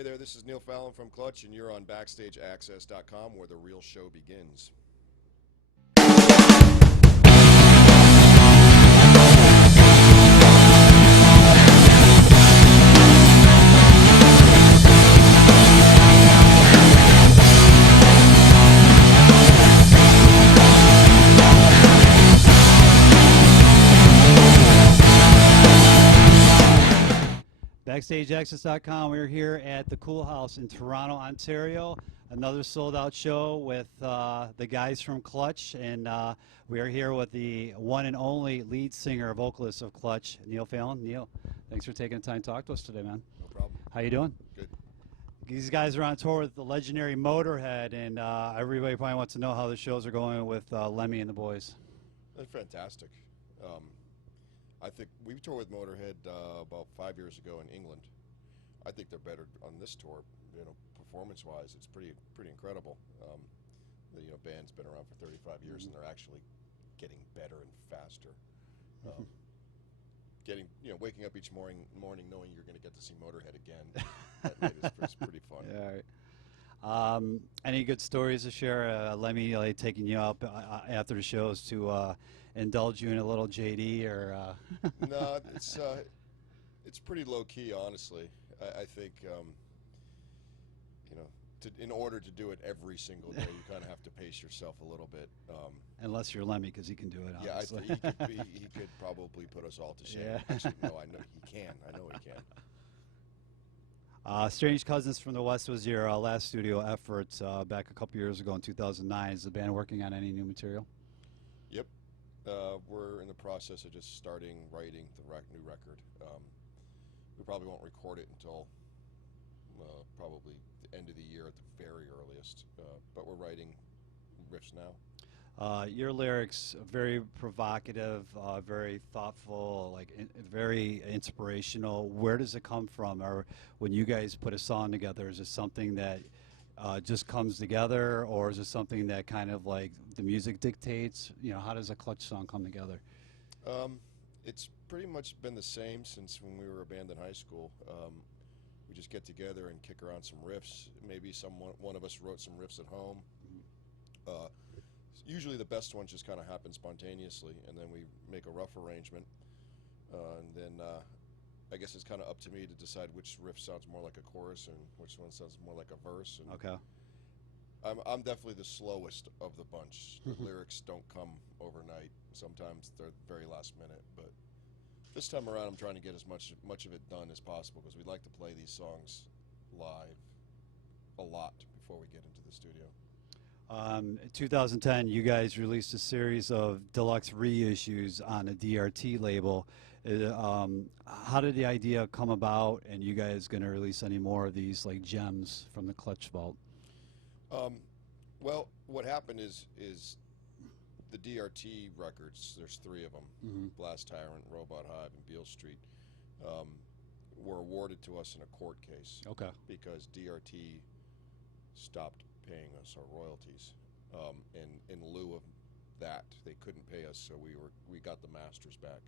Hey there, this is Neil Fallon from Clutch, and you're on Backstageaxxess.com, where the real show begins. Backstageaxxess.com. We're here at the Koolhaus in Toronto, Ontario. Another sold-out show with the guys from Clutch, and we are here with the one and only lead singer, vocalist of Clutch, Neil Fallon. Neil, thanks for taking the time to talk to us today, man. No problem. How you doing? Good. These guys are on tour with the legendary Motorhead, and everybody probably wants to know how the shows are going with Lemmy and the boys. That's fantastic. I think we toured with Motorhead about 5 years ago in England. I think they're better on this tour, performance-wise. It's pretty incredible. The band's been around for 35 years, and they're actually getting better and faster. Waking up each morning knowing you're going to get to see Motorhead again that night is pretty fun. Yeah, all right. Any good stories to share? Lemmy taking you up after the shows to indulge you in a little JD, or? No, it's pretty low key, honestly. I think in order to do it every single day, you kind of have to pace yourself a little bit. Unless you're Lemmy, because he can do it. Yeah, Obviously. he could probably put us all to shame. Yeah. Actually, no, I know he can. I know he can. Strange Cousins from the West was your last studio effort back a couple years ago in 2009. Is the band working on any new material? Yep. We're in the process of just starting writing the new record. We probably won't record it until probably the end of the year at the very earliest. But we're writing riffs now. Your lyrics are very provocative, very thoughtful, very inspirational. Where does it come from? Or when you guys put a song together, is it something that just comes together, or is it something that kind of like the music dictates? How does a Clutch song come together? It's pretty much been the same since when we were a band in high school. We just get together and kick around some riffs. Maybe one of us wrote some riffs at home. Usually the best ones just kind of happen spontaneously, and then we make a rough arrangement. And then I guess it's kind of up to me to decide which riff sounds more like a chorus and which one sounds more like a verse. And Okay. I'm definitely the slowest of the bunch. The lyrics don't come overnight. Sometimes they're very last minute, but this time around I'm trying to get as much of it done as possible, because we'd like to play these songs live a lot before we get into the studio. In 2010, you guys released a series of deluxe reissues on a DRT label. How did the idea come about, and you guys going to release any more of these like gems from the Clutch vault? Well, what happened is the DRT records, there's 3 of them, Blast Tyrant, Robot Hive, and Beale Street, were awarded to us in a court case. Okay. Because DRT stopped paying us our royalties. In lieu of that, they couldn't pay us, so we got the masters back.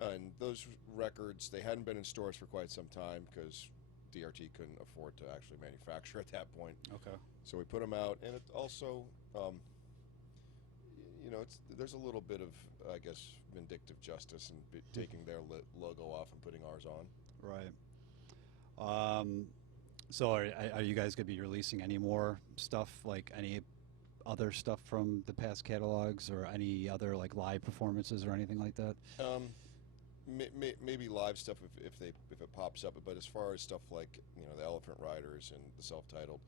And those records, they hadn't been in stores for quite some time because DRT couldn't afford to actually manufacture at that point. Okay. So we put them out, and it also, there's a little bit of, I guess, vindictive justice in taking their logo off and putting ours on. Right. So are you guys going to be releasing any more stuff, like any other stuff from the past catalogs, or any other like live performances or anything like that? Maybe live stuff if it pops up, but as far as stuff like the Elephant Riders and the self-titled,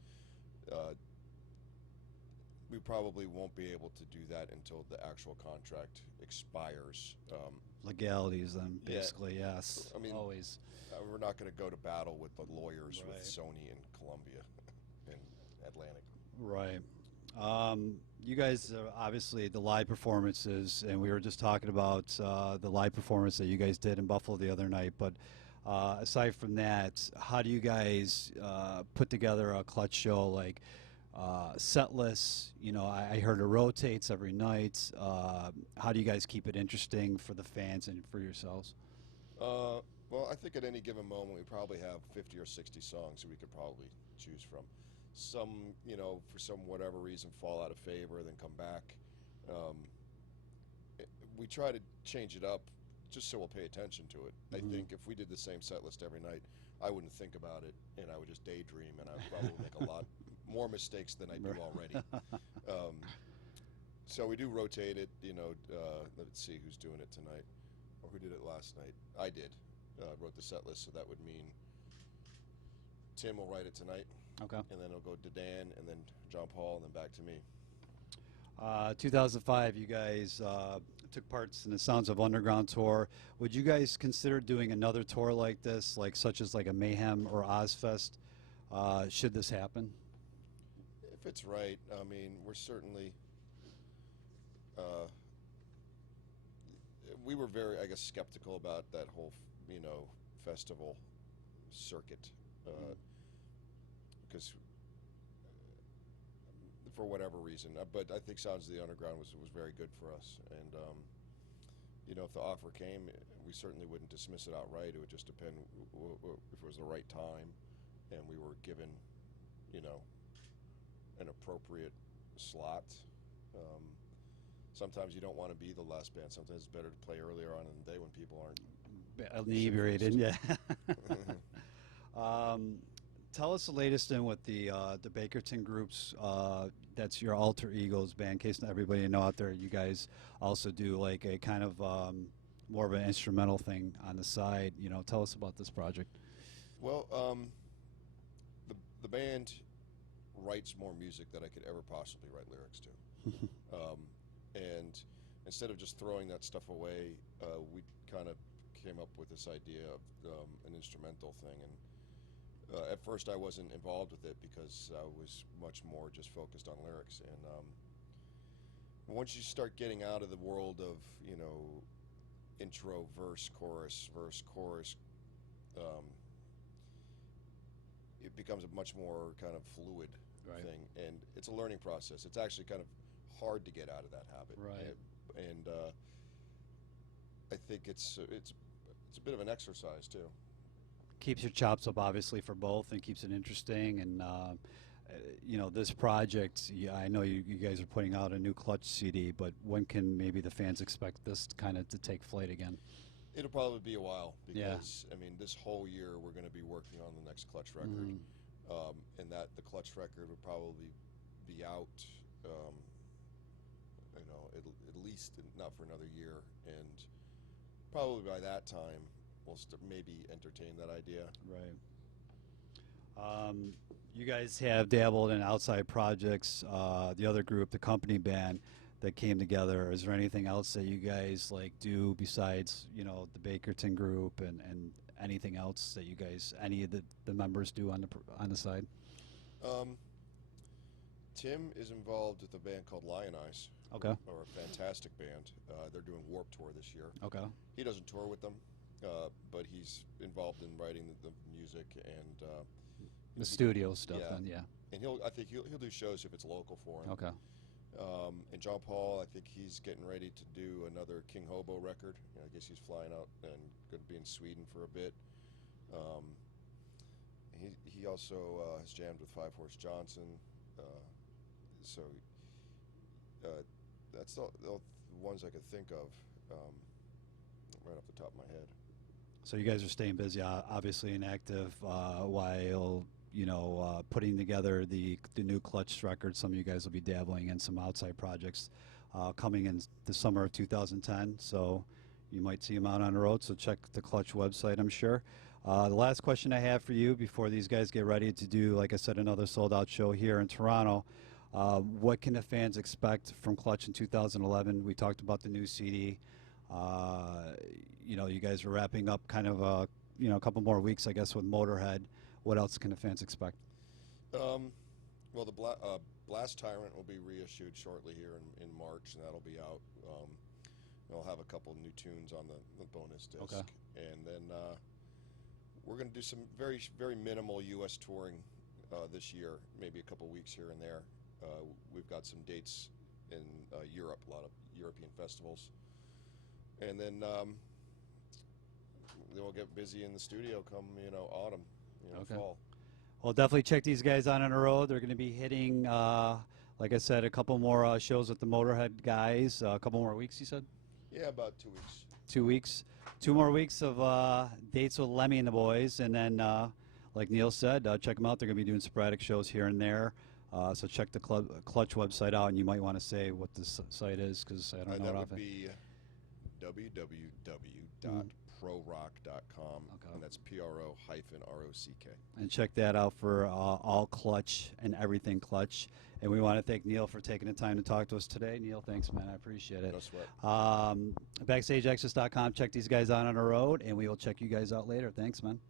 we probably won't be able to do that until the actual contract expires. Legalities, then, basically. Yeah. Yes. I mean, always. We're not going to go to battle with the lawyers Right. with Sony and Columbia and Atlantic. Right. You guys, obviously, the live performances, and we were just talking about the live performance that you guys did in Buffalo the other night, but aside from that, how do you guys put together a Clutch show, like set lists? I heard it rotates every night. How do you guys keep it interesting for the fans and for yourselves? Well, I think at any given moment we probably have 50 or 60 songs that we could probably choose from. Some, for some whatever reason, fall out of favor, then come back. Um, we try to change it up just so we'll pay attention to it. I think if we did the same set list every night, I wouldn't think about it, and I would just daydream, and I would probably make a lot more mistakes than I do already. So we do rotate it. Let's see who's doing it tonight, or who did it last night. I did. Wrote the set list, so that would mean Tim will write it tonight. Okay. And then it'll go to Dan, and then John Paul, and then back to me. 2005, you guys took parts in the Sounds of Underground tour. Would you guys consider doing another tour like this, such as a Mayhem or Ozfest, should this happen? If it's right, I mean, we're certainly. We were very, I guess, skeptical about that whole, festival circuit, because for whatever reason. But I think Sounds of the Underground was very good for us, and if the offer came, we certainly wouldn't dismiss it outright. It would just depend if it was the right time, and we were given, an appropriate slot. Sometimes you don't want to be the last band. Sometimes it's better to play earlier on in the day when people aren't inebriated. Yeah. Tell us the latest in what the Bakerton groups. That's your alter egos band. In case not everybody know out there, you guys also do a kind of more of an instrumental thing on the side. Tell us about this project. Well, the band writes more music than I could ever possibly write lyrics to. And instead of just throwing that stuff away, we kind of came up with this idea of an instrumental thing. And at first I wasn't involved with it because I was much more just focused on lyrics. And once you start getting out of the world of, intro, verse, chorus, it becomes a much more kind of fluid thing. And it's a learning process. It's actually kind of hard to get out of that habit, and I think it's a bit of an exercise too. Keeps your chops up, obviously, for both, and keeps it interesting. And this project, I know you guys are putting out a new Clutch CD, but when can maybe the fans expect this kind of to take flight again? It'll probably be a while because I mean, this whole year we're going to be working on the next Clutch record, and that the Clutch record will probably be out. At least not for another year, and probably by that time we'll maybe entertain that idea. Right. You guys have dabbled in outside projects. The other group, the company band, that came together. Is there anything else that you guys do besides the Bakerton group and anything else that you guys, any of the members, do on the side? Tim is involved with a band called Lion Eyes. Okay. Or a fantastic band. They're doing Warped Tour this year. Okay. He doesn't tour with them, but he's involved in writing the music and the studio stuff. Yeah. Then, yeah. And I think he'll do shows if it's local for him. Okay. And John Paul, I think he's getting ready to do another King Hobo record. I guess he's flying out and going to be in Sweden for a bit. He also has jammed with Five Horse Johnson. So that's the ones I could think of right off the top of my head. So you guys are staying busy, obviously, and active while putting together the new Clutch record. Some of you guys will be dabbling in some outside projects coming in the summer of 2010. So you might see them out on the road. So check the Clutch website, I'm sure. The last question I have for you before these guys get ready to do, like I said, another sold-out show here in Toronto. What can the fans expect from Clutch in 2011? We talked about the new CD. You guys are wrapping up kind of a couple more weeks, I guess, with Motorhead. What else can the fans expect? Well, the Blast Tyrant will be reissued shortly here in March, and that'll be out. We'll have a couple new tunes on the bonus disc. Okay. And then we're going to do some very, very minimal U.S. touring this year, maybe a couple weeks here and there. We've got some dates in Europe, a lot of European festivals. And then we'll get busy in the studio come autumn, Okay. fall. Well, definitely check these guys out on the road. They're going to be hitting, like I said, a couple more shows with the Motorhead guys. A couple more weeks, you said? Yeah, about 2 weeks. 2 weeks. 2 more weeks of dates with Lemmy and the boys. And then, like Neil said, check them out. They're going to be doing sporadic shows here and there. So check the Clutch website out, and you might want to say what this site is because I don't know. That it would offhand. be www.prorock.com, and that's PRO-ROCK. And check that out for all Clutch and everything Clutch. And we want to thank Neil for taking the time to talk to us today. Neil, thanks, man. I appreciate it. No sweat. Backstageaxxess.com. Check these guys out on the road, and we will check you guys out later. Thanks, man.